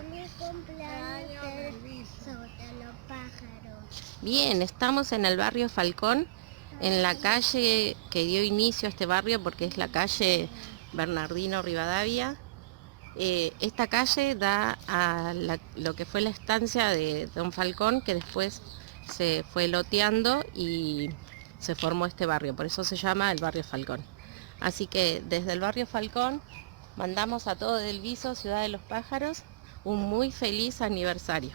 Feliz cumpleaños de los pájaros. Bien, estamos en el barrio Falcón, en la calle que dio inicio a este barrio, porque es la calle Bernardino Rivadavia. Esta calle da a lo que fue la estancia de Don Falcón, que después se fue loteando y se formó este barrio, por eso se llama el barrio Falcón. Así que desde el barrio Falcón mandamos a todo Del Viso, Ciudad de los Pájaros, un muy feliz aniversario.